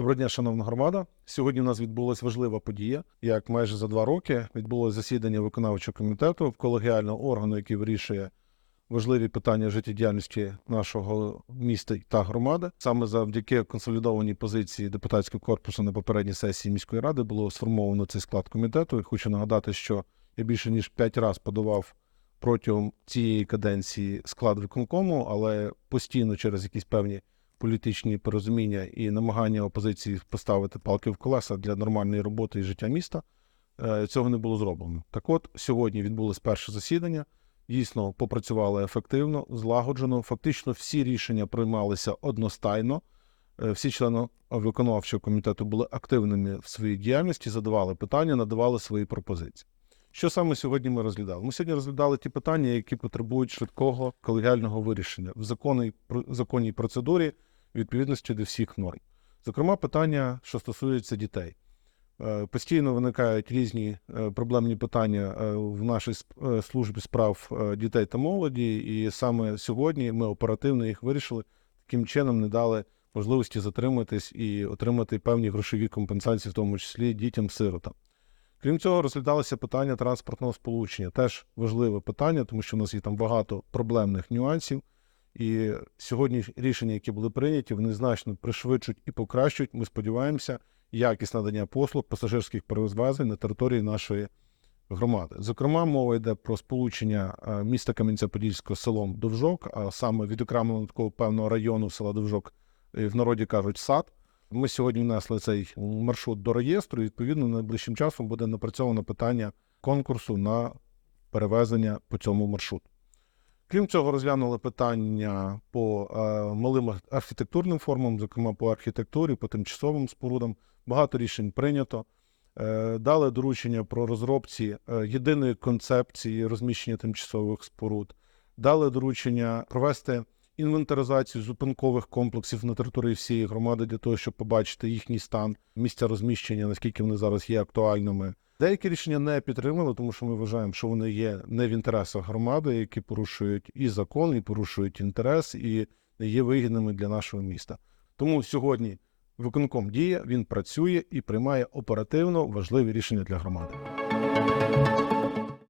Доброго дня, шановна громада. Сьогодні у нас відбулася важлива подія. Як майже за два роки відбулося засідання виконавчого комітету колегіального органу, який вирішує важливі питання життєдіяльності нашого міста та громади. Саме завдяки консолідованій позиції депутатського корпусу на попередній сесії міської ради було сформовано цей склад комітету. І хочу нагадати, що я більше ніж п'ять разів подавав протягом цієї каденції склад виконкому, але постійно через якісь певні політичні порозуміння і намагання опозиції поставити палки в колеса для нормальної роботи і життя міста, е, цього не було зроблено. Так от сьогодні відбулось перше засідання. Дійсно, попрацювали ефективно, злагоджено. Фактично, всі рішення приймалися одностайно. Е, Всі члени виконавчого комітету були активними в своїй діяльності, задавали питання, надавали свої пропозиції. Що саме сьогодні ми розглядали? Ми сьогодні розглядали ті питання, які потребують швидкого колегіального вирішення в законній, законній процедурі відповідності до всіх норм. Зокрема, питання, що стосується дітей. Е, Постійно виникають різні е, проблемні питання е, в нашій службі справ дітей та молоді, і саме сьогодні ми оперативно їх вирішили, таким чином не дали можливості затриматись і отримати певні грошові компенсації, в тому числі дітям-сиротам. Крім цього, розглядалося питання транспортного сполучення. Теж важливе питання, тому що в нас є там багато проблемних нюансів. І сьогодні рішення, які були прийняті, вони значно пришвидшують і покращують. Ми сподіваємося, якість надання послуг пасажирських перевезень на території нашої громади. Зокрема, мова йде про сполучення е, міста Кам'янця-Подільського селом Довжок, а саме відокремленого такого певного району села Довжок, в народі кажуть сад. Ми сьогодні внесли цей маршрут до реєстру. І, відповідно, найближчим часом буде напрацьовано питання конкурсу на перевезення по цьому маршруту. Крім цього, розглянули питання по е, малим архітектурним формам, зокрема по архітектурі, по тимчасовим спорудам. Багато рішень прийнято. Е, дали доручення про розробці е, єдиної концепції розміщення тимчасових споруд. Дали доручення провести інвентаризацію зупинкових комплексів на території всієї громади для того, щоб побачити їхній стан, місця розміщення, наскільки вони зараз є актуальними. Деякі рішення не підтримали, тому що ми вважаємо, що вони є не в інтересах громади, які порушують і закон, і порушують інтерес, і не є вигідними для нашого міста. Тому сьогодні виконком діє, він працює і приймає оперативно важливі рішення для громади.